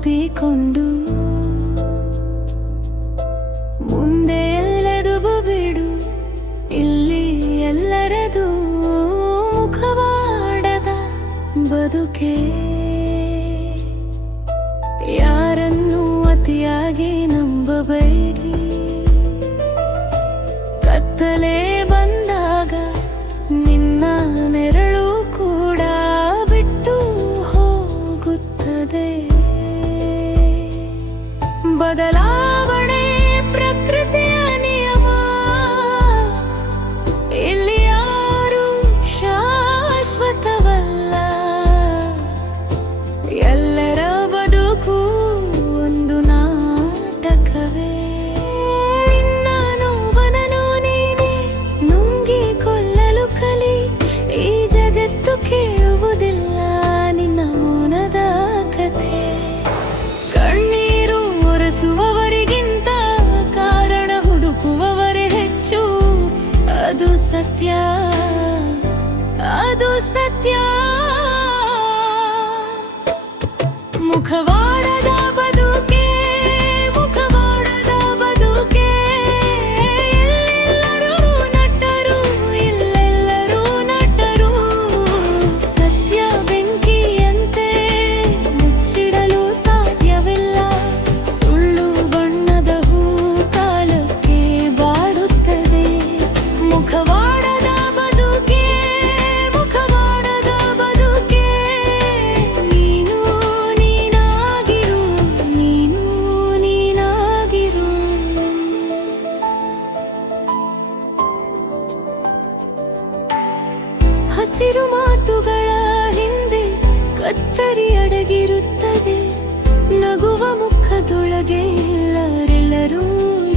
ಅಪ್ಪಿಕೊಂಡು ಮುಂದೆ ಎಲ್ಲದು ಬಿಡು, ಇಲ್ಲಿ ಎಲ್ಲರದು ಮುಖವಾಡದ ಬದುಕೆ. ಯಾರನ್ನು ಅತಿಯಾಗಿ ನಂಬಬೇಡಿ, ಕತ್ತಲೆ ಬಂದಾಗ ನಿನ್ನ ನೆರಳು ಕೂಡ ಬಿಟ್ಟು ಹೋಗುತ್ತದೆ. ಬದಲಾವಣೆ ಪ್ರಕೃತಿಯ ನಿಯಮ, ಇಲ್ಲಿ ಯಾರು ಶಾಶ್ವತವಲ್ಲ. ಎಲ್ಲರ ಬದುಕು ಒಂದು ನಾಟಕವೇ. ನಿನ್ನ ನೋವನನು ನೀನೆ ನುಂಗಿಕೊಳ್ಳಲು ಕಲಿ, ಈ ಜಗತ್ತು ಕೇಳುವುದಿಲ್ಲ ನಿನ್ನ ಮೌನದ ಕಥೆ. ಕಣ್ಣೀರು ಒರೆಸುವವರಿಗಿಂತ ಕಾರಣ ಹುಡುಕುವವರೇ ಹೆಚ್ಚು, ಅದು ಸತ್ಯ, ಅದು ಸತ್ಯ. ಮುಖವಾಡದ ಬದುಕೆ, ಮುಖವಾಡದ ಬದುಕೆ. ಎಲ್ಲರೂ ನಟರು, ಇಲ್ಲೆಲ್ಲರೂ ನಟರು. ಸತ್ಯ ಬೆಂಕಿಯಂತೆ ಮುಚ್ಚಿಡಲು ಸಾಧ್ಯವಿಲ್ಲ, ಸುಳ್ಳು ಬಣ್ಣದ ಹೂ ಕಾಲಕ್ಕೆ ಬಾಡುತ್ತದೆ. ಮುಖವಾಡದ ಬದುಕೆ, ಮುಖವಾಡದ ಬದುಕೆ. ನೀನು ನೀನಾಗಿರು, ನೀನು ನೀನಾಗಿರು. ಹಸಿರು ಮಾತುಗಳ ಹಿಂದೆ ಕತ್ತರಿ ಅಡಗಿರುತ್ತದೆ, ನಗುವ ಮುಖದೊಳಗೆ ಎಲ್ಲರೆಲ್ಲರೂ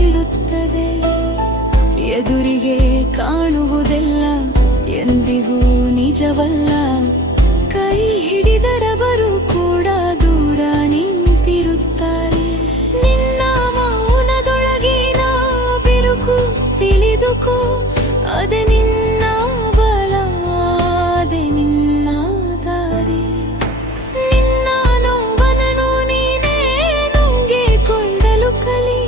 ಇರುತ್ತದೆ. ಎದುರಿಗೆ ಕಾಣುವುದೆಲ್ಲ ಎಂದಿಗೂ ನಿಜವಲ್ಲ, ಕೈ ಹಿಡಿದರವರು ಕೂಡ ದೂರ ನಿಂತಿರುತ್ತಾರೆ. ನಿನ್ನ ಮೌನದೊಳಗಿನ ಬಿರುಕು ತಿಳಿದುಕೋ, ಅದೇ ನಿನ್ನ ಬಲ, ಅದೇ ನಿನ್ನ ದಾರಿ. ನಿನ್ನ ನೋವನನು ನೀನೇ ನುಂಗಿಕೊಳ್ಳಲು ಕಲಿ,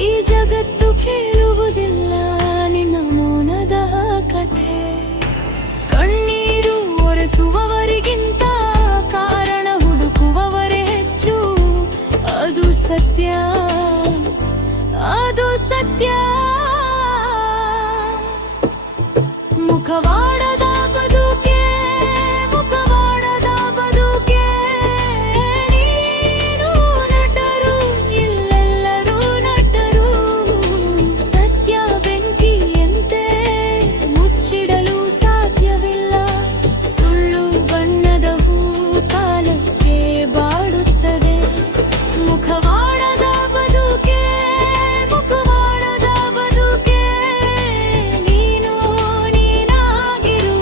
ಈ ಜಗತ್ತು ಕೇಳುವುದಿಲ್ಲ ನಿನ್ನ ಮೌನದ ಕಥೆ. ಕಣ್ಣೀರು ಒರೆಸುವವರಿಗಿಂತ ಕಾರಣ ಹುಡುಕುವವರೇ ಹೆಚ್ಚು, ಅದು ಸತ್ಯ, ಅದು ಸತ್ಯ. ಮುಖವಾಡದ ಬದುಕೆ, ಮುಖವಾಡದ ಬದುಕೆ. ನೀನು ನಟರು, ಇಲ್ಲೆಲ್ಲರೂ ನಟರು. ಸತ್ಯ ಬೆಂಕಿಯಂತೆ ಮುಚ್ಚಿಡಲು ಸಾಧ್ಯವಿಲ್ಲ, ಸುಳ್ಳು ಬಣ್ಣದ ಹೂ ಕಾಲಕ್ಕೆ ಬಾಡುತ್ತದೆ. ಮುಖವಾಡದ ಬದುಕೆ, ಮುಖವಾಡದ ಬದುಕೆ. ನೀನು ನೀನಾಗಿರು,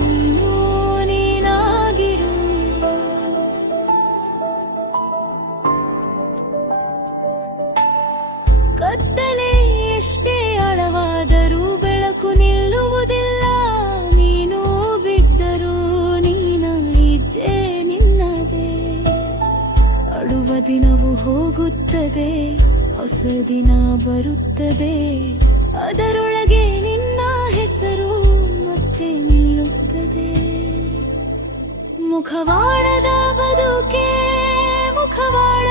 ನೀನು ನೀನಾಗಿರು. ಕತ್ತಲೆ ಎಷ್ಟೇ ಆಳವಾದರೂ ಬೆಳಕು ನಿಲ್ಲುವುದಿಲ್ಲ, ನೀನು ಬಿದ್ದರೂ ನಿನ್ನ ಹೆಜ್ಜೆ ನಿನ್ನದೇ. ಅಳುವ ದಿನವು ಹೋಗುತ್ತದೆ, ಹೊಸ ದಿನ ಬರುತ್ತದೆ, ಅದರೊಳಗೆ ನಿನ್ನ ಹೆಸರು ಮತ್ತೆ ನಿಲ್ಲುತ್ತದೆ. ಮುಖವಾಡದ ಬದುಕೆ, ಮುಖವಾಡ